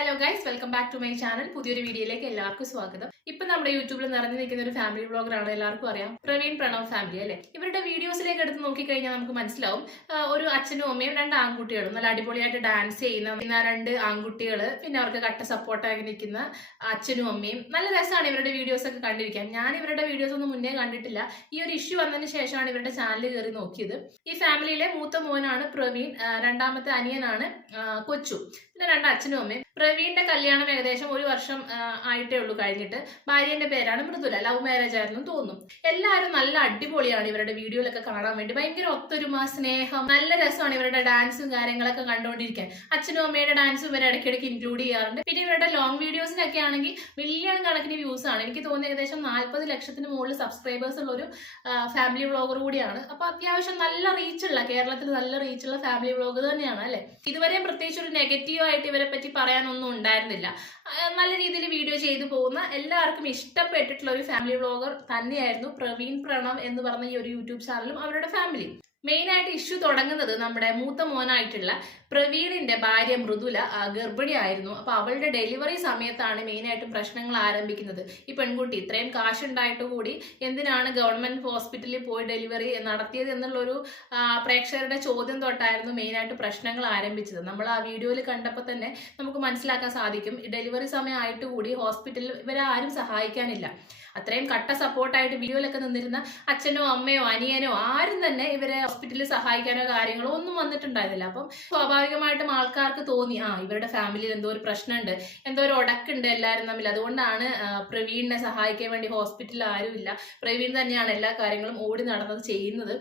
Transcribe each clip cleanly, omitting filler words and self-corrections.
Hello guys, welcome back to my channel. പുതിയൊരു വീഡിയോയിലേക്ക് എല്ലാവർക്കും സ്വാഗതം. ഇപ്പൊ നമ്മുടെ യൂട്യൂബിൽ നിറഞ്ഞു നിൽക്കുന്ന ഒരു ഫാമിലി വ്ളോഗറാണ്, എല്ലാവർക്കും അറിയാം, പ്രവീൺ പ്രണവ് ഫാമിലി അല്ലെ. ഇവരുടെ വീഡിയോസിലേക്ക് എടുത്ത് നോക്കിക്കഴിഞ്ഞാൽ നമുക്ക് മനസ്സിലാവും, ഒരു അച്ഛനും അമ്മയും രണ്ട് ആൺകുട്ടികളും നല്ല അടിപൊളിയായിട്ട് ഡാൻസ് ചെയ്യുന്ന രണ്ട് ആൺകുട്ടികൾ, പിന്നെ അവർക്ക് കട്ട സപ്പോർട്ടായി നിൽക്കുന്ന അച്ഛനും അമ്മയും. നല്ല രസമാണ് ഇവരുടെ വീഡിയോസ് ഒക്കെ കണ്ടിരിക്കാൻ. ഞാൻ ഇവരുടെ വീഡിയോസ് ഒന്നും മുന്നേ കണ്ടിട്ടില്ല. ഈ ഒരു ഇഷ്യൂ വന്നതിന് ശേഷമാണ് ഇവരുടെ ചാനൽ കയറി നോക്കിയത്. ഈ ഫാമിലിയിലെ മൂത്ത മോനാണ് പ്രവീൺ, രണ്ടാമത്തെ അനിയനാണ് കൊച്ചു, പിന്നെ രണ്ട് അച്ഛനും അമ്മയും. പ്രവീണിന്റെ കല്യാണം ഏകദേശം 1 വർഷം ആയിട്ടേ ഉള്ളൂ കഴിഞ്ഞിട്ട്. ഭാര്യന്റെ പേരാണ് മൃദുല. ലവ് മാരേജ് ആയിരുന്നു തോന്നുന്നു. എല്ലാവരും നല്ല അടിപൊളിയാണ് ഇവരുടെ വീഡിയോയിലൊക്കെ കാണാൻ വേണ്ടി. ഭയങ്കര ഒത്തൊരുമ, സ്നേഹം, നല്ല രസമാണ് ഇവരുടെ ഡാൻസും കാര്യങ്ങളൊക്കെ കണ്ടുകൊണ്ടിരിക്കാൻ. അച്ഛനും അമ്മയുടെ ഡാൻസും ഇവർ ഇടയ്ക്കിടയ്ക്ക് ഇൻക്ലൂഡ് ചെയ്യാറുണ്ട്. പിന്നെ ഇവരുടെ ലോങ് വീഡിയോസിനൊക്കെ ആണെങ്കിൽ മില്യൺ കണക്കിന് വ്യൂസ് ആണ്. എനിക്ക് തോന്നുന്നു ഏകദേശം 40 ലക്ഷത്തിന് മുകളിൽ സബ്സ്ക്രൈബേഴ്സ് ഉള്ള ഒരു ഫാമിലി വ്ളോഗർ കൂടിയാണ്. അപ്പൊ അത്യാവശ്യം നല്ല റീച്ചുള്ള, കേരളത്തിൽ നല്ല റീച്ചുള്ള ഫാമിലി വ്ളോഗ് തന്നെയാണ് അല്ലെ. ഇതുവരെയും പ്രത്യേകിച്ച് ഒരു നെഗറ്റീവ് ആയിട്ട് ഇവരെ പറ്റി പറയാനൊന്നും ഉണ്ടായിരുന്നില്ല. നല്ല രീതിയിൽ വീഡിയോ ചെയ്തു പോകുന്ന, എല്ലാവർക്കും ഇഷ്ടപ്പെട്ടിട്ടുള്ള ഒരു ഫാമിലി വ്ളോഗർ തന്നെയായിരുന്നു പ്രവീൺ പ്രണവ് എന്ന് പറഞ്ഞ ഈ ഒരു യൂട്യൂബ് ചാനലും അവരുടെ ഫാമിലിയും. മെയിൻ ആയിട്ട് ഇഷ്യൂ തുടങ്ങുന്നത് നമ്മുടെ മൂത്ത മോനായിട്ടുള്ള പ്രവീണിന്റെ ഭാര്യ മൃദുല ഗർഭിണിയായിരുന്നു. അപ്പൊ അവളുടെ ഡെലിവറി സമയത്താണ് മെയിൻ ആയിട്ടും പ്രശ്നങ്ങൾ ആരംഭിക്കുന്നത്. ഈ പെൺകുട്ടി ഇത്രയും കാശുണ്ടായിട്ട് കൂടി എന്തിനാണ് ഗവൺമെന്റ് ഹോസ്പിറ്റലിൽ പോയി ഡെലിവറി നടത്തിയത് എന്നുള്ളൊരു പ്രേക്ഷകരുടെ ചോദ്യം തൊട്ടായിരുന്നു മെയിൻ ആയിട്ട് പ്രശ്നങ്ങൾ ആരംഭിച്ചത്. നമ്മൾ ആ വീഡിയോയിൽ കണ്ടപ്പോൾ തന്നെ നമുക്ക് മനസ്സിലാക്കാൻ സാധിക്കും, ഡെലിവറി സമയമായിട്ട് കൂടി ഹോസ്പിറ്റലിൽ ഇവരെ ആരും സഹായിക്കാനില്ല. അത്രയും കട്ട സപ്പോർട്ടായിട്ട് വീഡിയോയിലൊക്കെ നിന്നിരുന്ന അച്ഛനോ അമ്മയോ അനിയനോ ആരും തന്നെ ഇവരെ ഹോസ്പിറ്റലിൽ സഹായിക്കാനോ കാര്യങ്ങളോ ഒന്നും വന്നിട്ടുണ്ടായിരുന്നില്ല. അപ്പം സ്വാഭാവികമായിട്ടും ആൾക്കാർക്ക് തോന്നി, ഇവരുടെ ഫാമിലിയിൽ എന്തോ ഒരു പ്രശ്നമുണ്ട്, എന്തോ ഒരു ഉടക്കുണ്ട് എല്ലാവരും തമ്മിൽ, അതുകൊണ്ടാണ് പ്രവീണിനെ സഹായിക്കാൻ വേണ്ടി ഹോസ്പിറ്റലിൽ ആരുമില്ല, പ്രവീൺ തന്നെയാണ് എല്ലാ കാര്യങ്ങളും ഓടി നടന്നത് ചെയ്യുന്നത്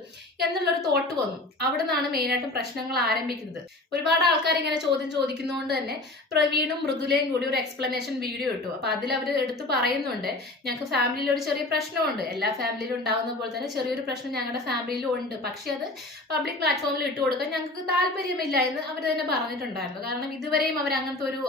എന്നുള്ളൊരു തോട്ട് വന്നു. അവിടെ നിന്നാണ് മെയിനായിട്ടും പ്രശ്നങ്ങൾ ആരംഭിക്കുന്നത്. ഒരുപാട് ആൾക്കാർ ഇങ്ങനെ ചോദ്യം ചോദിക്കുന്നതുകൊണ്ട് തന്നെ പ്രവീണും മൃദുലയും കൂടി ഒരു എക്സ്പ്ലനേഷൻ വീഡിയോ ഇട്ടു. അപ്പൊ അതിൽ അവർ എടുത്ത് പറയുന്നുണ്ട്, ഞങ്ങൾക്ക് ഫാമിലിയിൽ ഒരു ചെറിയ പ്രശ്നമുണ്ട്, എല്ലാ ഫാമിലിയിലും ഉണ്ടാവുന്ന പോലെ തന്നെ ചെറിയൊരു പ്രശ്നം ഞങ്ങളുടെ ഫാമിലിയിലും ഉണ്ട്, പക്ഷെ അത് പബ്ലിക് പ്ലാറ്റ്ഫോമിൽ ഇട്ട് കൊടുക്കാൻ ഞങ്ങൾക്ക് താല്പര്യമില്ല എന്ന് അവർ തന്നെ പറഞ്ഞിട്ടുണ്ടായിരുന്നു. കാരണം ഇതുവരെയും അവർ അങ്ങനത്തെ ഒരു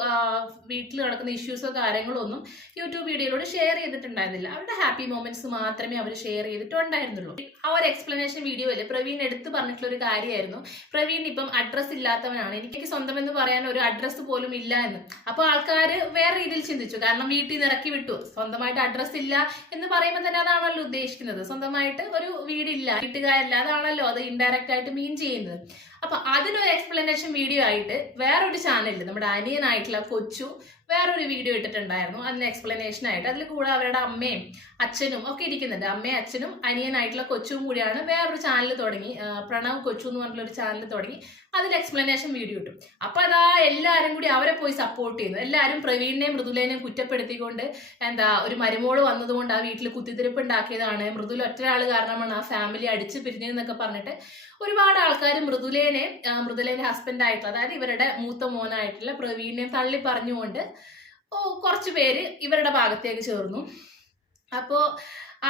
വീട്ടിൽ നടക്കുന്ന ഇഷ്യൂസോ കാര്യങ്ങളോ ഒന്നും യൂട്യൂബ് വീഡിയോയിലൂടെ ഷെയർ ചെയ്തിട്ടുണ്ടായിരുന്നില്ല. അവരുടെ ഹാപ്പി മൊമെന്റ്സ് മാത്രമേ അവർ ഷെയർ ചെയ്തിട്ടുണ്ടായിരുന്നുള്ളൂ. ആ ഒരു എക്സ്പ്ലനേഷൻ വീഡിയോയിൽ പ്രവീൺ എടുത്ത് പറഞ്ഞിട്ടുള്ള ഒരു കാര്യമായിരുന്നു, പ്രവീൺ ഇപ്പം അഡ്രസ് ഇല്ലാത്തവനാണ്, എനിക്ക് സ്വന്തം എന്ന് പറയാൻ ഒരു അഡ്രസ്സ് പോലും ഇല്ല എന്ന്. അപ്പോൾ ആൾക്കാർ വേറെ രീതിയിൽ ചിന്തിച്ചു. കാരണം വീട്ടിൽ നിന്ന് ഇറക്കി വിട്ടു, സ്വന്തമായിട്ട് അഡ്രസ് ഇല്ല എന്ന് പറയുമ്പോൾ തന്നെ അതാണല്ലോ ഉദ്ദേശിക്കുന്നത്, സ്വന്തമായിട്ട് ഒരു വീടില്ല, വീട്ടുകാരില്ല, അതാണല്ലോ അത് ഇൻഡയറക്റ്റ് ആയിട്ട് മീൻ ചെയ്യുന്നത്. അപ്പൊ അതിനൊരു എക്സ്പ്ലനേഷൻ വീഡിയോ ആയിട്ട് വേറൊരു ചാനലിൽ നമ്മുടെ അനിയനായിട്ടുള്ള കൊച്ചു വേറൊരു വീഡിയോ ഇട്ടിട്ടുണ്ടായിരുന്നു, അതിന് എക്സ്പ്ലനേഷൻ ആയിട്ട്. അതിൽ കൂടെ അവരുടെ അമ്മയും അച്ഛനും ഒക്കെ ഇരിക്കുന്നുണ്ട്. അമ്മയും അച്ഛനും അനിയനായിട്ടുള്ള കൊച്ചും കൂടിയാണ് വേറൊരു ചാനൽ തുടങ്ങി, പ്രണവ് കൊച്ചു എന്ന് പറഞ്ഞിട്ടുള്ള ഒരു ചാനൽ തുടങ്ങി. അതിൽ എക്സ്പ്ലനേഷൻ വീഡിയോ ഇട്ടു. അപ്പൊ അതാ എല്ലാവരും കൂടി അവരെ പോയി സപ്പോർട്ട് ചെയ്യുന്നു. എല്ലാവരും പ്രവീണിനെയും മൃദുലേനെയും കുറ്റപ്പെടുത്തിക്കൊണ്ട്, ഒരു മരുമോള് വന്നതുകൊണ്ട് ആ വീട്ടിൽ കുത്തിത്തിരിപ്പ് ഉണ്ടാക്കിയതാണ്, മൃദുല ഒറ്റയാൾ കാരണമാണ് ആ ഫാമിലി അടിച്ചു പിരിഞ്ഞതെന്നൊക്കെ പറഞ്ഞിട്ട് ഒരുപാട് ആൾക്കാർ മൃദുലേന്റെ ഹസ്ബൻഡ് ആയിട്ടുള്ള, അതായത് ഇവരുടെ മൂത്ത മോനായിട്ടുള്ള പ്രവീണിനെയും തള്ളി പറഞ്ഞുകൊണ്ട് കുറച്ചു പേര് ഇവരുടെ ഭാഗത്തേക്ക് ചേർന്നു. അപ്പോ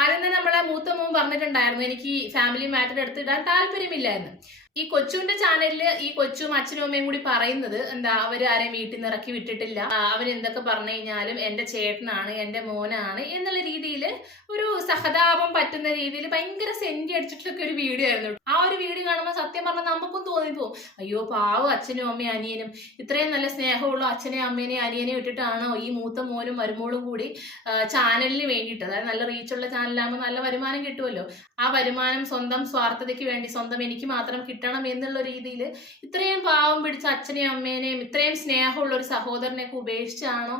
ആദ്യം തന്നെ നമ്മളെ മൂത്ത മോൻ പറഞ്ഞിട്ടുണ്ടായിരുന്നു, എനിക്ക് ഫാമിലി മാറ്റർ എടുത്തിടാൻ താല്പര്യമില്ല എന്ന്. ഈ കൊച്ചുവിന്റെ ചാനലില് ഈ കൊച്ചും അച്ഛനും അമ്മയും കൂടി പറയുന്നത് അവര് ആരെയും വീട്ടിൽ നിന്ന് ഇറക്കി വിട്ടിട്ടില്ല, അവൻ എന്തൊക്കെ പറഞ്ഞു കഴിഞ്ഞാലും എന്റെ ചേട്ടനാണ്, എന്റെ മോനാണ് എന്നുള്ള രീതിയിൽ ഒരു സഹതാപം പറ്റുന്ന രീതിയിൽ ഭയങ്കര സെന്റി അടിച്ചിട്ടൊക്കെ ഒരു വീഡിയോ ആയിരുന്നു. ആ ഒരു വീഡിയോ കാണുമ്പോൾ സത്യം പറഞ്ഞാൽ നമുക്കും തോന്നിപ്പോവും, അയ്യോ പാവം അച്ഛനും അമ്മയും അനിയനും, ഇത്രയും നല്ല സ്നേഹമുള്ള അച്ഛനെയും അമ്മേനെയും അനിയനെയും ഇട്ടിട്ടാണോ ഈ മൂത്ത മോനും മരുമോളും കൂടി ചാനലിന് വേണ്ടിയിട്ട്, അതായത് നല്ല റീച്ചുള്ള ചാനലാകുമ്പോൾ നല്ല വരുമാനം കിട്ടുമല്ലോ, ആ വരുമാനം സ്വന്തം സ്വാർത്ഥതയ്ക്ക് വേണ്ടി, സ്വന്തം എനിക്ക് മാത്രം കിട്ടണം എന്നുള്ള രീതിയിൽ ഇത്രയും പാവം പിടിച്ച അച്ഛനെയും അമ്മേനെയും ഇത്രയും സ്നേഹമുള്ള ഒരു സഹോദരനെയൊക്കെ ഉപേക്ഷിച്ചാണോ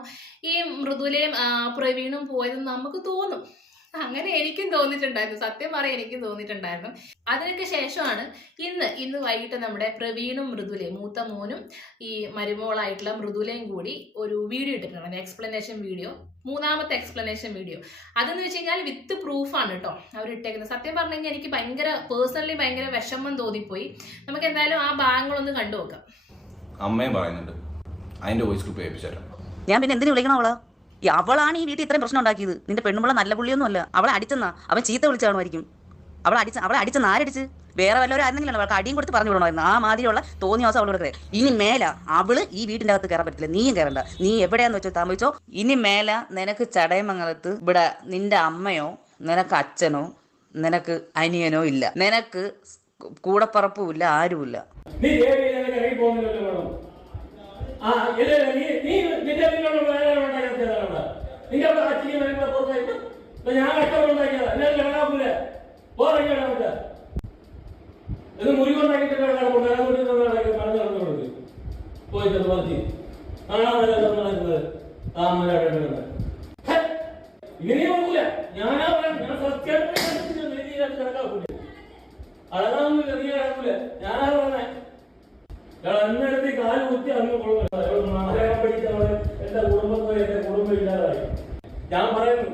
ഈ മൃദുലയും പ്രവീണും പോയതെന്ന് നമുക്ക് തോന്നും. അങ്ങനെ എനിക്കും തോന്നിയിട്ടുണ്ടായിരുന്നു, സത്യം പറയാൻ എനിക്കും തോന്നിയിട്ടുണ്ടായിരുന്നു. അതിനൊക്കെ ശേഷമാണ് ഇന്ന് വൈകിട്ട് നമ്മുടെ പ്രവീണും മൃദുലയും, മൂത്ത മോനും ഈ മരുമോളായിട്ടുള്ള മൃദുലയും കൂടി ഒരു വീഡിയോ ഇട്ടിട്ടുണ്ട്, എക്സ്പ്ലനേഷൻ വീഡിയോ, മൂന്നാമത്തെ എക്സ്പ്ലനേഷൻ വീഡിയോ. അതെന്ന് വെച്ച് കഴിഞ്ഞാൽ വിത്ത് പ്രൂഫാണ് കേട്ടോ അവരിട്ടേക്കുന്നത്. സത്യം പറഞ്ഞു കഴിഞ്ഞാൽ എനിക്ക് പേഴ്സണലി ഭയങ്കര വിഷമം തോന്നിപ്പോയി. നമുക്ക് എന്തായാലും ആ ഭാഗങ്ങളൊന്ന് കണ്ടു നോക്കാം. അമ്മയും പറയുന്നുണ്ട്, അതിന്റെ വോയിസ് ക്ലിപ്പ് കേൾപ്പിച്ചുതരാം. ഞാൻ പിന്നെ എന്തിനു വിളിക്കണം അവളെ? അവളാണ് ഈ വീട്ടിൽ ഇത്രയും പ്രശ്നം ഉണ്ടാക്കിയത്. നിന്റെ പെണ്ണുമ്പള നല്ല പുള്ളിയൊന്നും അല്ല. അവളെ അടിച്ചെന്നാ, അവൻ ചീത്ത വിളിച്ചാണുമായിരിക്കും. അവളെ അടിച്ചെന്ന് ആരടിച്ച്? വേറെ വല്ലവരും ആയിരുന്നെങ്കിലും അവൾക്ക് അടിയും കൊടുത്ത് പറഞ്ഞു വിടണമായിരുന്നു. ആ മാതിരിയുള്ള തോന്നിയ ദിവസം അവളോട് കയറി. ഇനി മേല അവള് ഈ വീട്ടിന്റെ അകത്ത് കയറാൻ പറ്റില്ല, നീയും കയറണ്ട. നീ എവിടെയാന്ന് വെച്ചോ താമസിച്ചോ. ഇനി മേല നിനക്ക് ചടയമംഗലത്ത് ഇവിടെ നിന്റെ അമ്മയോ നിനക്ക് അച്ഛനോ നിനക്ക് അനിയനോ ഇല്ല, നിനക്ക് കൂടപ്പറപ്പും ഇല്ല, ആരുമില്ല. നീ ഞാൻ കഷ്ടപ്പെട്ടുണ്ടാക്കിയതാ എന്നെ കിടക്കാക്കൂലേ പോറങ്ങിയാണ് നമുക്ക് ഇത് മുറിവുണ്ടാക്കിയിട്ട് കിടപ്പുണ്ട് പറഞ്ഞു നടന്നുകൊണ്ട് പോയിട്ട് പറഞ്ഞ് ഇങ്ങനെ നോക്കൂല ഞാനാ പറയാം ഞാൻ സത്യം കിടക്കാക്കൂല അതൊന്നുമില്ല നീ കിടക്കൂല ഞാനാ പറഞ്ഞേ എന്നെടുത്ത് കാല് കുത്തി അന്ന് മലയാളം പഠിച്ചവള് എന്റെ കുടുംബം ഇല്ലാതായി ഞാൻ പറയുന്നു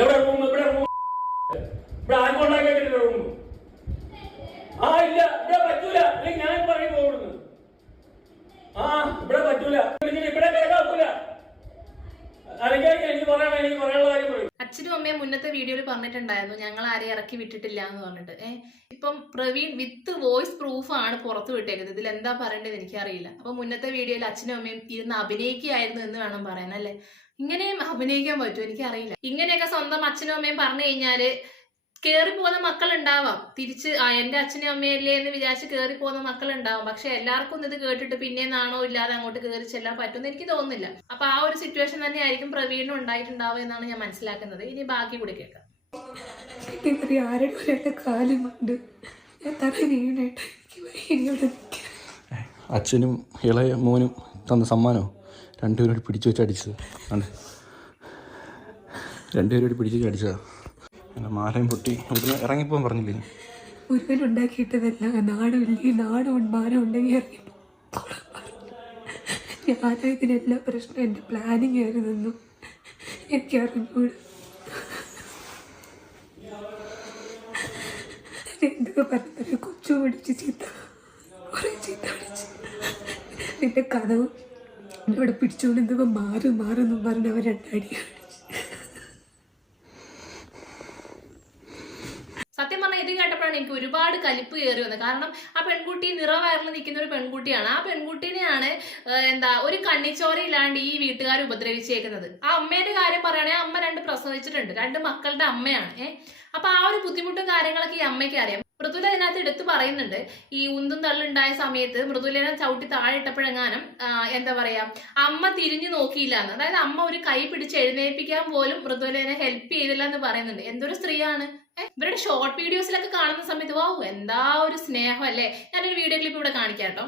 എവിടെ റൂം ഇവിടെ ആർക്കൊണ്ടാക്കിയിട്ടില്ല റൂം ഇല്ല ഇവിടെ പറ്റൂല അല്ലെങ്കിൽ ഞാൻ പറയും പോകുന്നു ഇവിടെ പറ്റൂല ഇവിടെ കിടക്കാക്കൂല എനിക്ക് പറയാനുള്ള കാര്യം പറയും. അച്ഛനും അമ്മയും മുന്നത്തെ വീഡിയോയിൽ പറഞ്ഞിട്ടുണ്ടായിരുന്നു ഞങ്ങൾ ആരെയും ഇറക്കി വിട്ടിട്ടില്ല എന്ന് പറഞ്ഞിട്ട്. ഇപ്പം പ്രവീൺ വിത്ത് വോയിസ് പ്രൂഫാണ് പുറത്തു വിട്ടേക്കുന്നത്. ഇതിൽ എന്താ പറയേണ്ടത് എനിക്കറിയില്ല. അപ്പൊ മുന്നത്തെ വീഡിയോയിൽ അച്ഛനും അമ്മയും ഇരുന്ന് അഭിനയിക്കുകയായിരുന്നു എന്ന് വേണം പറയാൻ അല്ലേ. ഇങ്ങനെയും അഭിനയിക്കാൻ പറ്റുമോ എനിക്കറിയില്ല. ഇങ്ങനെയൊക്കെ സ്വന്തം അച്ഛനും അമ്മയും പറഞ്ഞു കഴിഞ്ഞാല് കേറി പോകുന്ന മക്കൾ ഉണ്ടാവാം. തിരിച്ച് എന്റെ അച്ഛനും അമ്മയല്ലേ എന്ന് വിചാരിച്ച് കേറി പോകുന്ന മക്കൾ ഉണ്ടാവാം. പക്ഷെ എല്ലാവർക്കും ഇത് കേട്ടിട്ട് പിന്നെ നാണോ ഇല്ലാതെ അങ്ങോട്ട് കയറി ചെല്ലാൻ പറ്റുമെന്ന് എനിക്ക് തോന്നുന്നില്ല. അപ്പൊ ആ ഒരു സിറ്റുവേഷൻ തന്നെ ആയിരിക്കും പ്രവീണിനും ഉണ്ടായിട്ടുണ്ടാവുക എന്നാണ് ഞാൻ മനസ്സിലാക്കുന്നത്. ഇനി ബാക്കി കൂടി കേൾക്കാം. അച്ഛനും ഇളയ മോനും തന്ന സമ്മാനോ രണ്ടുപേരോട് പിടിച്ചു വെച്ച് അടിച്ചത്. രണ്ടുപേരോട് പിടിച്ചു വെച്ച് അടിച്ചതാ. എൻ്റെ മാലയും പൊട്ടി ഇവിടുന്ന് ഇറങ്ങിപ്പോകാൻ പറഞ്ഞില്ലേ. ഒരുവനുണ്ടാക്കിയിട്ടതല്ല നാടുമില്ലേ നാടും മാനം ഉണ്ടെങ്കിൽ ഇറങ്ങി. ഞാനായതിനെല്ലാ പ്രശ്നം എൻ്റെ പ്ലാനിങ് ആയിരുന്നെന്നും എനിക്കറിഞ്ഞൂട്. എന്തൊക്കെ പറഞ്ഞത് കൊച്ചു പിടിച്ച് കുറേ ചീത്ത പിടിച്ച് നിന്റെ കഥവ് ഇവിടെ പിടിച്ചുകൊണ്ട് എന്തൊക്കെ മാറുമെന്നും പറഞ്ഞ് അവർ രണ്ടടിയാണ്. സത്യം പറഞ്ഞാൽ ഇത് കേട്ടപ്പോഴാണ് എനിക്ക് ഒരുപാട് കലിപ്പ് കയറി വന്നത്. കാരണം ആ പെൺകുട്ടി നിറവയറിൽ നിൽക്കുന്ന ഒരു പെൺകുട്ടിയാണ്. ആ പെൺകുട്ടീനെയാണ് ഒരു കണ്ണിച്ചോരയില്ലാണ്ട് ഈ വീട്ടുകാർ ഉപദ്രവിച്ചേക്കുന്നത്. ആ അമ്മേന്റെ കാര്യം പറയുകയാണെങ്കിൽ അമ്മ 2 പ്രസവിച്ചിട്ടുണ്ട്, 2 മക്കളുടെ അമ്മയാണ്. അപ്പൊ ആ ഒരു ബുദ്ധിമുട്ടും കാര്യങ്ങളൊക്കെ ഈ അമ്മയ്ക്ക് അറിയാം. മൃദുല ഇതിനകത്ത് എടുത്തു പറയുന്നുണ്ട്, ഈ ഉന്തും തള്ളുണ്ടായ സമയത്ത് മൃദുലേനെ ചവിട്ടി താഴെ ഇട്ടപ്പോഴെങ്ങാനും അമ്മ തിരിഞ്ഞു നോക്കിയില്ല എന്ന്. അതായത് അമ്മ ഒരു കൈ പിടിച്ച് എഴുന്നേൽപ്പിക്കാൻ പോലും മൃദുലേനെ ഹെൽപ്പ് ചെയ്തില്ല എന്ന് പറയുന്നുണ്ട്. എന്തൊരു സ്ത്രീയാണ്. ഇവരുടെ ഷോർട്ട് വീഡിയോസിലൊക്കെ കാണുന്ന സമയത്ത് വാഹു എന്താ ഒരു സ്നേഹം അല്ലേ. ഞാനൊരു വീഡിയോ ക്ലിപ്പ് ഇവിടെ കാണിക്കാം കേട്ടോ.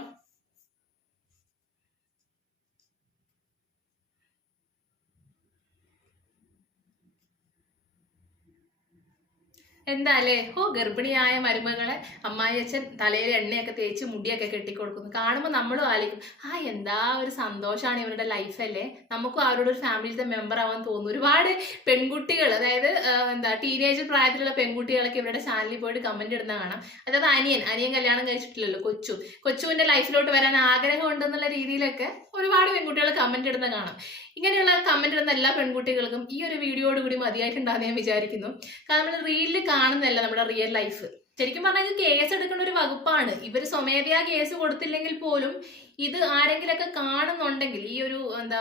എന്താ അല്ലേ. ഗർഭിണിയായ മരുമകളെ അമ്മായി അച്ഛൻ തലയിൽ എണ്ണയൊക്കെ തേച്ച് മുടിയൊക്കെ കെട്ടിക്കൊടുക്കുന്നു. കാണുമ്പോൾ നമ്മളും ആലോചിക്കും എന്താ ഒരു സന്തോഷമാണ് ഇവരുടെ ലൈഫല്ലേ. നമുക്കും അവരുടെ ഒരു ഫാമിലിയിലത്തെ മെമ്പർ ആവാൻ തോന്നുന്നു. ഒരുപാട് പെൺകുട്ടികൾ, അതായത് ടീനേജ് പ്രായത്തിലുള്ള പെൺകുട്ടികളൊക്കെ ഇവരുടെ ചാനലിൽ പോയിട്ട് കമന്റ് ഇടുന്ന കാണാം. അതായത് അനിയൻ കല്യാണം കഴിച്ചിട്ടില്ലല്ലോ, കൊച്ചുവിന്റെ ലൈഫിലോട്ട് വരാൻ ആഗ്രഹം ഉണ്ടെന്നുള്ള രീതിയിലൊക്കെ ഒരുപാട് പെൺകുട്ടികൾ കമന്റ് ഇടുന്ന കാണാം. ഇങ്ങനെയുള്ള കമന്റ് ഇടുന്ന എല്ലാ പെൺകുട്ടികൾക്കും ഈ ഒരു വീഡിയോയോട് കൂടി മതിയായിട്ടുണ്ടാകുന്ന ഞാൻ വിചാരിക്കുന്നു. കാരണം നമ്മൾ റീലിൽ കാണുന്നതല്ല നമ്മുടെ റിയൽ ലൈഫ്. ശരിക്കും പറഞ്ഞാൽ ഇത് കേസ് എടുക്കുന്ന ഒരു വകുപ്പാണ്. ഇവർ സ്വമേധയാ കേസ് കൊടുത്തില്ലെങ്കിൽ പോലും ഇത് ആരെങ്കിലൊക്കെ കാണുന്നുണ്ടെങ്കിൽ ഈ ഒരു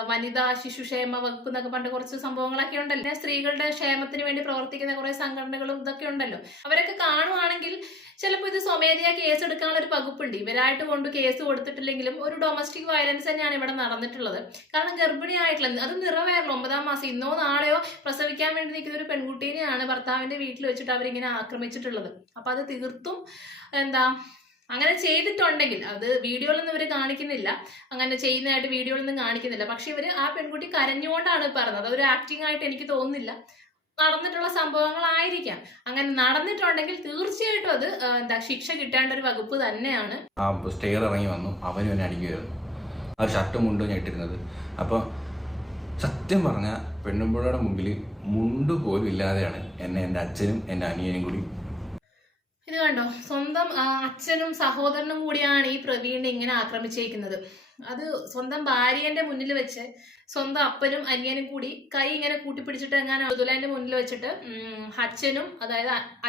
വനിതാ ശിശുക്ഷേമ വകുപ്പ് എന്നൊക്കെ പണ്ട് കുറച്ച് സംഭവങ്ങളൊക്കെ ഉണ്ടല്ലോ, സ്ത്രീകളുടെ ക്ഷേമത്തിന് വേണ്ടി പ്രവർത്തിക്കുന്ന കുറെ സംഘടനകളും ഇതൊക്കെ ഉണ്ടല്ലോ, അവരൊക്കെ കാണുവാണെങ്കിൽ ചിലപ്പോൾ ഇത് സ്വമേധയാ കേസ് എടുക്കാനുള്ള ഒരു വകുപ്പുണ്ട്. ഇവരായിട്ട് കൊണ്ട് കേസ് കൊടുത്തിട്ടില്ലെങ്കിലും ഒരു ഡൊമസ്റ്റിക് വയലൻസ് തന്നെയാണ് ഇവിടെ നടന്നിട്ടുള്ളത്. കാരണം ഗർഭിണിയായിട്ടുള്ള, അത് നിറവേറണം 9ാം മാസം ഇന്നോ നാളെയോ പ്രസവിക്കാൻ വേണ്ടി നിൽക്കുന്ന ഒരു പെൺകുട്ടീനെയാണ് ഭർത്താവിന്റെ വീട്ടിൽ വെച്ചിട്ട് അവരിങ്ങനെ ആക്രമിച്ചിട്ടുള്ളത്. അപ്പൊ അത് തീർത്തും അങ്ങനെ ചെയ്തിട്ടുണ്ടെങ്കിൽ, അത് വീഡിയോയിലൊന്നും ഇവർ കാണിക്കുന്നില്ല, അങ്ങനെ ചെയ്യുന്നതായിട്ട് വീഡിയോയിലൊന്നും കാണിക്കുന്നില്ല. പക്ഷെ ഇവര് ആ പെൺകുട്ടി കരഞ്ഞുകൊണ്ടാണ് പറഞ്ഞത്. അതൊരു ആക്ടിങ് ആയിട്ട് എനിക്ക് തോന്നുന്നില്ല. നടന്നിട്ടുള്ള സംഭവങ്ങളായിരിക്കാം. അങ്ങനെ നടന്നിട്ടുണ്ടെങ്കിൽ തീർച്ചയായിട്ടും അത് ശിക്ഷ കിട്ടേണ്ട ഒരു വകുപ്പ് തന്നെയാണ്. ആ സ്റ്റെയർ ഇറങ്ങി വന്നു, അവനും എന്നെ അടിക്കുമായിരുന്നു. ആ ഷർട്ടും മുണ്ടും ഞെട്ടിരുന്നത്. അപ്പോൾ സത്യം പറഞ്ഞാൽ പെണ്ണുമ്പുഴയുടെ മുമ്പിൽ മുണ്ട് പോലും ഇല്ലാതെയാണ് എന്നെ എൻ്റെ അച്ഛനും എൻ്റെ അനിയനും കൂടി. ഇത് കണ്ടോ, സ്വന്തം അച്ഛനും സഹോദരനും കൂടിയാണ് ഈ പ്രവീണിനെ ഇങ്ങനെ ആക്രമിച്ചേക്കുന്നത്. അത് സ്വന്തം ഭാര്യന്റെ മുന്നിൽ വെച്ച് സ്വന്തം അപ്പനും അനിയനും കൂടി കൈ ഇങ്ങനെ കൂട്ടിപ്പിടിച്ചിട്ട് എങ്ങാനും മൃദുലേന്റെ മുന്നിൽ വെച്ചിട്ട്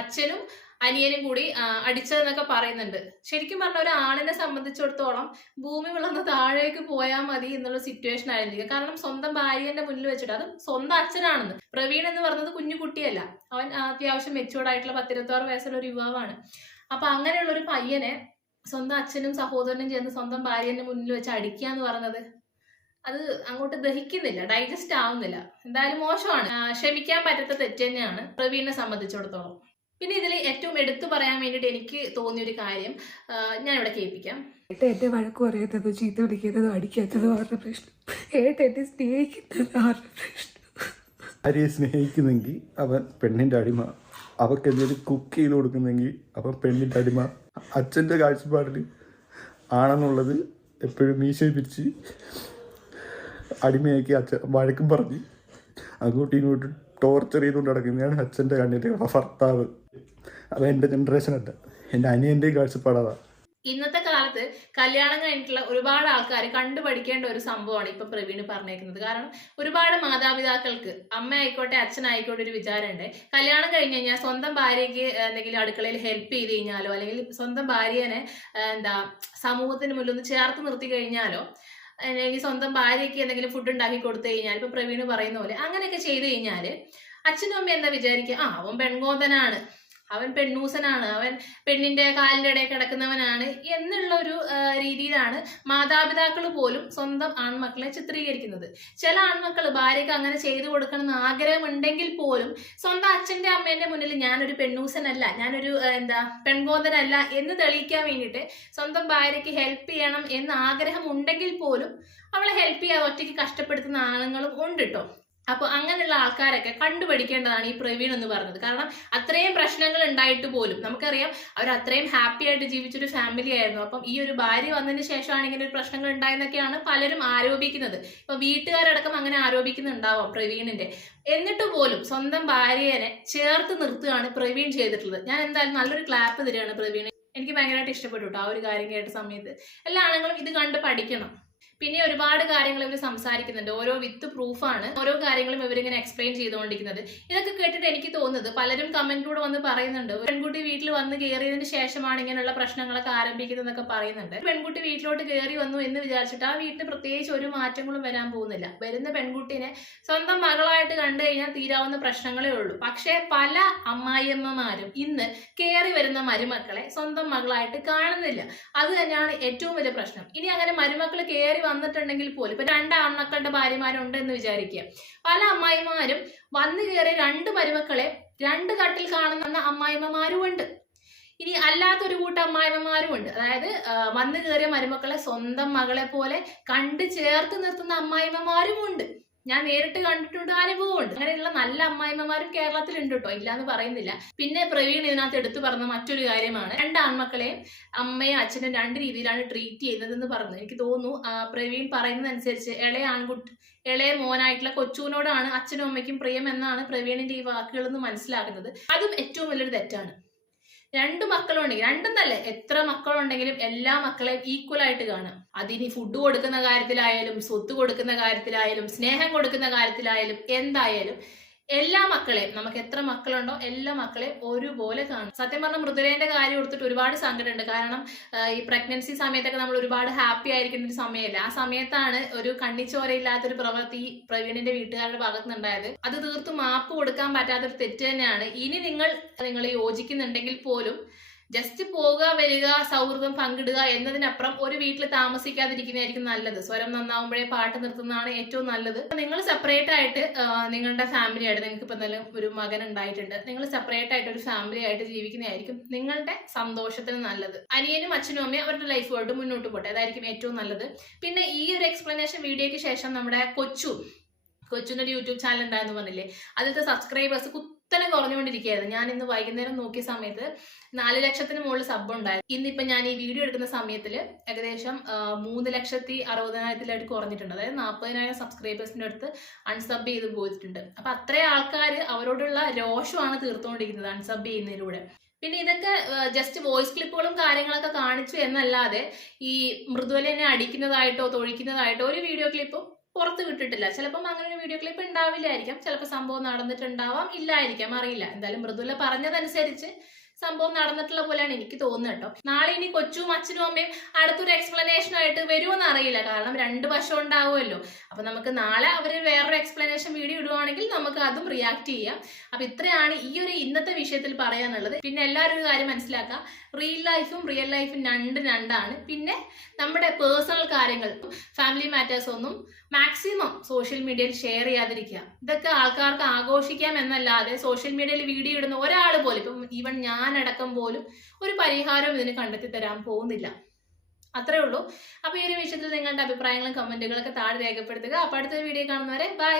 അച്ഛനും അനിയനും കൂടി അടിച്ചതെന്നൊക്കെ പറയുന്നുണ്ട്. ശരിക്കും പറഞ്ഞ ഒരു ആണിനെ സംബന്ധിച്ചിടത്തോളം ഭൂമി വിളർന്ന് താഴേക്ക് പോയാൽ മതി എന്നുള്ള സിറ്റുവേഷൻ ആയിരുന്നു. കാരണം സ്വന്തം ഭാര്യന്റെ മുന്നിൽ വെച്ചിട്ട്, അതും സ്വന്തം അച്ഛനാണെന്ന്. പ്രവീൺ എന്ന് പറഞ്ഞത് കുഞ്ഞു കുട്ടിയല്ല, അവൻ അത്യാവശ്യം മെച്ചൂർഡ് ആയിട്ടുള്ള 26 വയസ്സുള്ള ഒരു യുവാവാണ്. അപ്പൊ അങ്ങനെയുള്ള ഒരു പയ്യനെ സ്വന്തം അച്ഛനും സഹോദരനും ചേർന്ന് സ്വന്തം ഭാര്യന്റെ മുന്നിൽ വെച്ച് അടിക്കുക എന്ന് പറയുന്നത് അത് അങ്ങോട്ട് ദഹിക്കുന്നില്ല, ഡൈജസ്റ്റ് ആവുന്നില്ല. എന്തായാലും മോശമാണ്, ക്ഷമിക്കാൻ പറ്റാത്ത തെറ്റ് തന്നെയാണ് പ്രവീണിനെ സംബന്ധിച്ചിടത്തോളം. പിന്നെ ഇതിൽ ഏറ്റവും എടുത്തു പറയാൻ വേണ്ടിയിട്ട് എനിക്ക് തോന്നിയൊരു കാര്യം ഞാൻ ഇവിടെ കേൾപ്പിക്കാം. ഏട്ടൻ എന്നെ വഴക്ക് പറയാത്തതും ചീത്ത വിളിക്കുന്നതും അടിക്കാത്തതും അവരുടെ പ്രശ്നം. ഏട്ടൻ എന്നെ സ്നേഹിക്കുന്നത് അവരുടെ പ്രശ്നം. ആരെയെ സ്നേഹിക്കുന്നെങ്കിൽ അവൻ പെണ്ണിൻ്റെ അടിമ, അവർക്ക് എന്തെങ്കിലും കുക്ക് ചെയ്ത് കൊടുക്കുന്നെങ്കിൽ അവൻ പെണ്ണിൻ്റെ അടിമ. അച്ഛൻ്റെ കാഴ്ചപ്പാടിൽ ആണെന്നുള്ളത് എപ്പോഴും മീശയെ പിരിച്ച് അടിമയാക്കി അച്ഛൻ വഴക്കും പറഞ്ഞ് അങ്ങോട്ടും ഇങ്ങോട്ടും ടോർച്ചർ ചെയ്തുകൊണ്ട് നടക്കുന്നതാണ് അച്ഛൻ്റെ കണ്ണിൻ്റെ ഭർത്താവ്. അത് എൻ്റെ ജനറേഷനല്ല, എൻ്റെ അനിയൻ്റെയും കാഴ്ചപ്പാടാണ്. ഇന്നത്തെ കാലത്ത് കല്യാണം കഴിഞ്ഞിട്ടുള്ള ഒരുപാട് ആൾക്കാർ കണ്ടുപഠിക്കേണ്ട ഒരു സംഭവമാണ് ഇപ്പൊ പ്രവീണ് പറഞ്ഞേക്കുന്നത്. കാരണം ഒരുപാട് മാതാപിതാക്കൾക്ക്, അമ്മ ആയിക്കോട്ടെ അച്ഛനായിക്കോട്ടെ, ഒരു വിചാരമുണ്ട് കല്യാണം കഴിഞ്ഞ് കഴിഞ്ഞാൽ സ്വന്തം ഭാര്യയ്ക്ക് എന്തെങ്കിലും അടുക്കളയിൽ ഹെൽപ്പ് ചെയ്ത് കഴിഞ്ഞാലോ, അല്ലെങ്കിൽ സ്വന്തം ഭാര്യനെ സമൂഹത്തിന് മുന്നിൽ ഒന്ന് ചേർത്ത് നിർത്തി കഴിഞ്ഞാലോ, അല്ലെങ്കിൽ സ്വന്തം ഭാര്യയ്ക്ക് എന്തെങ്കിലും ഫുഡ് ഉണ്ടാക്കി കൊടുത്തു കഴിഞ്ഞാൽ, ഇപ്പൊ പ്രവീണ് പറയുന്ന പോലെ അങ്ങനെയൊക്കെ ചെയ്തു കഴിഞ്ഞാൽ അച്ഛനും അമ്മ എന്താ വിചാരിക്കുക, അവൻ പെൺകോന്തനാണ്, അവൻ പെണ്ണൂസനാണ്, അവൻ പെണ്ണിന്റെ കാലിന്റെ ഇടയിൽ കിടക്കുന്നവനാണ് എന്നുള്ള ഒരു രീതിയിലാണ് മാതാപിതാക്കൾ പോലും സ്വന്തം ആൺമക്കളെ ചിത്രീകരിക്കുന്നത്. ചില ആൺമക്കൾ ഭാര്യയ്ക്ക് അങ്ങനെ ചെയ്തു കൊടുക്കണം എന്ന് ആഗ്രഹമുണ്ടെങ്കിൽ പോലും സ്വന്തം അച്ഛന്റെ അമ്മേന്റെ മുന്നിൽ ഞാനൊരു പെണ്ണൂസനല്ല, ഞാനൊരു പെൺകോന്തനല്ല എന്ന് തെളിയിക്കാൻ വേണ്ടിയിട്ട് സ്വന്തം ഭാര്യയ്ക്ക് ഹെൽപ്പ് ചെയ്യണം എന്ന് ആഗ്രഹം ഉണ്ടെങ്കിൽ പോലും അവളെ ഹെൽപ്പ് ചെയ്യാതെ ഒറ്റയ്ക്ക് കഷ്ടപ്പെടുത്തുന്ന ആണുങ്ങളും ഉണ്ട് കേട്ടോ. അപ്പോൾ അങ്ങനെയുള്ള ആൾക്കാരൊക്കെ കണ്ടുപഠിക്കേണ്ടതാണ് ഈ പ്രവീൺ എന്ന് പറഞ്ഞത്. കാരണം അത്രയും പ്രശ്നങ്ങൾ ഉണ്ടായിട്ട് പോലും നമുക്കറിയാം അവർ അത്രയും ഹാപ്പി ആയിട്ട് ജീവിച്ചൊരു ഫാമിലി ആയിരുന്നു. അപ്പം ഈ ഒരു ഭാര്യ വന്നതിന് ശേഷമാണ് ഇങ്ങനെ ഒരു പ്രശ്നങ്ങൾ ഉണ്ടായെന്നൊക്കെയാണ് പലരും ആരോപിക്കുന്നത്. ഇപ്പൊ വീട്ടുകാരടക്കം അങ്ങനെ ആരോപിക്കുന്നുണ്ടാവാം പ്രവീണിന്റെ. എന്നിട്ട് പോലും സ്വന്തം ഭാര്യനെ ചേർത്ത് നിർത്തുകയാണ് പ്രവീൺ ചെയ്തിട്ടുള്ളത്. ഞാൻ എന്തായാലും നല്ലൊരു ക്ലാപ്പ് തരികയാണ് പ്രവീൺ. എനിക്ക് ഭയങ്കരമായിട്ട് ഇഷ്ടപ്പെട്ടു കേട്ടോ ആ ഒരു കാര്യം കേട്ട സമയത്ത്. എല്ലാ ആണുങ്ങളും ഇത് കണ്ട് പഠിക്കണം. പിന്നെ ഒരുപാട് കാര്യങ്ങൾ ഇവർ സംസാരിക്കുന്നുണ്ട്, ഓരോ വിത്ത് പ്രൂഫാണ് ഓരോ കാര്യങ്ങളും ഇവരിങ്ങനെ എക്സ്പ്ലെയിൻ ചെയ്തുകൊണ്ടിരിക്കുന്നത്. ഇതൊക്കെ കേട്ടിട്ട് എനിക്ക് തോന്നുന്നത് പലരും കമന്റിലൂടെ വന്ന് പറയുന്നുണ്ട്, പെൺകുട്ടി വീട്ടിൽ വന്ന് കയറിയതിന് ശേഷമാണ് ഇങ്ങനെയുള്ള പ്രശ്നങ്ങളൊക്കെ ആരംഭിക്കുന്നതെന്നൊക്കെ പറയുന്നുണ്ട്. പെൺകുട്ടി വീട്ടിലോട്ട് കയറി വന്നു എന്ന് വിചാരിച്ചിട്ട് ആ വീട്ടിൽ പ്രത്യേകിച്ച് ഒരു മാറ്റങ്ങളും വരാൻ പോകുന്നില്ല. വരുന്ന പെൺകുട്ടിനെ സ്വന്തം മകളായിട്ട് കണ്ടു കഴിഞ്ഞാൽ തീരാവുന്ന പ്രശ്നങ്ങളേ ഉള്ളൂ. പക്ഷേ പല അമ്മായിയമ്മമാരും ഇന്ന് കയറി വരുന്ന മരുമക്കളെ സ്വന്തം മകളായിട്ട് കാണുന്നില്ല. അത് തന്നെയാണ് ഏറ്റവും വലിയ പ്രശ്നം. ഇനി അങ്ങനെ മരുമക്കൾ കയറി വന്നിട്ടുണ്ടെങ്കിൽ പോലും ഇപ്പൊ 2 ആൺമക്കളുടെ ഭാര്യമാരുണ്ട് എന്ന് വിചാരിക്കുക. പല അമ്മായിമാരും വന്നു കയറി 2 മരുമക്കളെ 2 തട്ടിൽ കാണുന്ന അമ്മായിമ്മമാരും ഉണ്ട്. ഇനി അല്ലാത്തൊരു കൂട്ടം അമ്മായിമ്മമാരും ഉണ്ട്. അതായത് വന്നു കയറിയ മരുമക്കളെ സ്വന്തം മകളെ പോലെ കണ്ട് ചേർത്ത് നിർത്തുന്ന അമ്മായിമ്മമാരും ഉണ്ട്. ഞാൻ നേരിട്ട് കണ്ടിട്ടുണ്ട്, അനുഭവമുണ്ട്. അങ്ങനെയുള്ള നല്ല അമ്മായിമ്മമാരും കേരളത്തിലുണ്ട് കേട്ടോ, ഇല്ലാന്ന് പറയുന്നില്ല. പിന്നെ പ്രവീൺ ഇതിനകത്ത് എടുത്തു പറഞ്ഞ മറ്റൊരു കാര്യമാണ് 2 ആൺമക്കളെയും അമ്മയും അച്ഛനും 2 രീതിയിലാണ് ട്രീറ്റ് ചെയ്യുന്നതെന്ന് പറഞ്ഞു. എനിക്ക് തോന്നുന്നു പ്രവീൺ പറയുന്നതനുസരിച്ച് ഇളയ മോനായിട്ടുള്ള കൊച്ചൂനോടാണ് അച്ഛനും അമ്മയ്ക്കും പ്രിയം എന്നാണ് പ്രവീണിന്റെ ഈ വാക്കുകൾ എന്ന് മനസ്സിലാക്കുന്നത്. അതും ഏറ്റവും വലിയൊരു തെറ്റാണ്. 2 മക്കളുണ്ടെങ്കിൽ, 2 എന്നല്ല എത്ര മക്കളുണ്ടെങ്കിലും എല്ലാ മക്കളെയും ഈക്വൽ ആയിട്ട് കാണാം. അതിനി ഫുഡ് കൊടുക്കുന്ന കാര്യത്തിലായാലും, സ്വത്ത് കൊടുക്കുന്ന കാര്യത്തിലായാലും, സ്നേഹം കൊടുക്കുന്ന കാര്യത്തിലായാലും, എന്തായാലും എല്ലാ മക്കളെയും, നമുക്ക് എത്ര മക്കളുണ്ടോ എല്ലാ മക്കളെയും ഒരുപോലെ കാണും. സത്യം പറഞ്ഞാൽ മൃദുലേന്റെ കാര്യം കൊടുത്തിട്ട് ഒരുപാട് സങ്കടമുണ്ട്. കാരണം ഈ പ്രഗ്നൻസി സമയത്തൊക്കെ നമ്മൾ ഒരുപാട് ഹാപ്പി ആയിരിക്കുന്ന ഒരു സമയമല്ല. ആ സമയത്താണ് ഒരു കണ്ണിച്ചോരയില്ലാത്തൊരു പ്രവൃത്തി പ്രവീണിന്റെ വീട്ടുകാരുടെ ഭാഗത്ത് നിന്നുണ്ടായത്. അത് തീർത്തും മാപ്പ് കൊടുക്കാൻ പറ്റാത്തൊരു തെറ്റ് തന്നെയാണ്. ഇനി നിങ്ങൾ യോജിക്കുന്നുണ്ടെങ്കിൽ പോലും ജസ്റ്റ് പോകുക വരിക, സൗഹൃദം പങ്കിടുക എന്നതിനപ്പുറം ഒരു വീട്ടിൽ താമസിക്കാതിരിക്കുന്നതായിരിക്കും നല്ലത്. സ്വരം നന്നാവുമ്പോഴേ പാട്ട് നിർത്തുന്നതാണ് ഏറ്റവും നല്ലത്. നിങ്ങൾ സെപ്പറേറ്റ് ആയിട്ട് നിങ്ങളുടെ ഫാമിലി ആയിട്ട്, നിങ്ങൾക്ക് ഇപ്പൊ എന്തായാലും ഒരു മകൻ ഉണ്ടായിട്ടുണ്ട്, നിങ്ങൾ സെപ്പറേറ്റ് ആയിട്ട് ഒരു ഫാമിലി ആയിട്ട് ജീവിക്കുന്നതായിരിക്കും നിങ്ങളുടെ സന്തോഷത്തിന് നല്ലത്. അനിയനും അച്ഛനും അമ്മയും അവരുടെ ലൈഫുമായിട്ട് മുന്നോട്ട് പോട്ടെ, അതായിരിക്കും ഏറ്റവും നല്ലത്. പിന്നെ ഈ ഒരു എക്സ്പ്ലനേഷൻ വീഡിയോയ്ക്ക് ശേഷം നമ്മുടെ കൊച്ചുവിന്റെ ഒരു യൂട്യൂബ് ചാനൽ ഉണ്ടായെന്ന് പറഞ്ഞില്ലേ, അതിലത്തെ സബ്സ്ക്രൈബേഴ്സ് കുത്തനെ കുറഞ്ഞുകൊണ്ടിരിക്കുകയായിരുന്നു. ഞാൻ ഇന്ന് വൈകുന്നേരം നോക്കിയ സമയത്ത് 4 ലക്ഷത്തിന് മുകളിൽ സബ് ഉണ്ടായിരുന്നു. ഇന്നിപ്പം ഞാൻ ഈ വീഡിയോ എടുക്കുന്ന സമയത്തിൽ ഏകദേശം 3,60,000 കുറഞ്ഞിട്ടുണ്ട്. അതായത് 40,000 സബ്സ്ക്രൈബേഴ്സിന്റെ അടുത്ത് അൺസബ് ചെയ്ത് പോയിട്ടുണ്ട്. അപ്പൊ അത്രയും ആൾക്കാർ അവരോടുള്ള രോഷമാണ് തീർത്തുകൊണ്ടിരിക്കുന്നത് അൺസബ് ചെയ്യുന്നതിലൂടെ. പിന്നെ ഇതൊക്കെ ജസ്റ്റ് വോയിസ് ക്ലിപ്പുകളും കാര്യങ്ങളൊക്കെ കാണിച്ചു എന്നല്ലാതെ ഈ മൃദുലേനെ അടിക്കുന്നതായിട്ടോ തൊഴിക്കുന്നതായിട്ടോ ഒരു വീഡിയോ ക്ലിപ്പും പുറത്ത് വിട്ടിട്ടില്ല. ചിലപ്പം അങ്ങനെ ഒരു വീഡിയോ ക്ലിപ്പ് ഉണ്ടാവില്ലായിരിക്കാം, ചിലപ്പോൾ സംഭവം നടന്നിട്ടുണ്ടാവാം, ഇല്ലായിരിക്കാം, അറിയില്ല. എന്തായാലും മൃദുല പറഞ്ഞതനുസരിച്ച് സംഭവം നടന്നിട്ടുള്ള പോലെയാണ് എനിക്ക് തോന്നുന്നത് കേട്ടോ. നാളെ ഇനി കൊച്ചും അച്ഛനും അമ്മയും അടുത്തൊരു എക്സ്പ്ലനേഷൻ ആയിട്ട് വരുമോന്ന് അറിയില്ല, കാരണം 2 വശം ഉണ്ടാവുമല്ലോ. അപ്പൊ നമുക്ക് നാളെ അവര് വേറൊരു എക്സ്പ്ലനേഷൻ വീഡിയോ ഇടുവാണെങ്കിൽ നമുക്ക് അതും റിയാക്ട് ചെയ്യാം. അപ്പൊ ഇത്രയാണ് ഈ ഒരു ഇന്നത്തെ വിഷയത്തിൽ പറയാനുള്ളത്. പിന്നെ എല്ലാവരും ഒരു കാര്യം മനസ്സിലാക്കുക, റിയൽ ലൈഫും രണ്ടാണ്. പിന്നെ നമ്മുടെ പേഴ്സണൽ കാര്യങ്ങൾ, ഫാമിലി മാറ്റേഴ്സ് ഒന്നും മാക്സിമം സോഷ്യൽ മീഡിയയിൽ ഷെയർ ചെയ്യാതിരിക്കുക. ഇതൊക്കെ ആൾക്കാർക്ക് ആഘോഷിക്കാം എന്നല്ലാതെ സോഷ്യൽ മീഡിയയിൽ വീഡിയോ ഇടുന്ന ഒരാൾ പോലും, ഇപ്പം ഈവൻ ഞാനടക്കം പോലും ഒരു പരിഹാരം ഇതിന് കണ്ടെത്തി തരാൻ പോകുന്നില്ല. അത്രേ ഉള്ളൂ. അപ്പൊ ഈ ഒരു വിഷയത്തിൽ നിങ്ങളുടെ അഭിപ്രായങ്ങളും കമന്റുകളൊക്കെ താഴെ രേഖപ്പെടുത്തുക. അപ്പൊ അടുത്ത വീഡിയോ കാണുന്നവരെ ബൈ.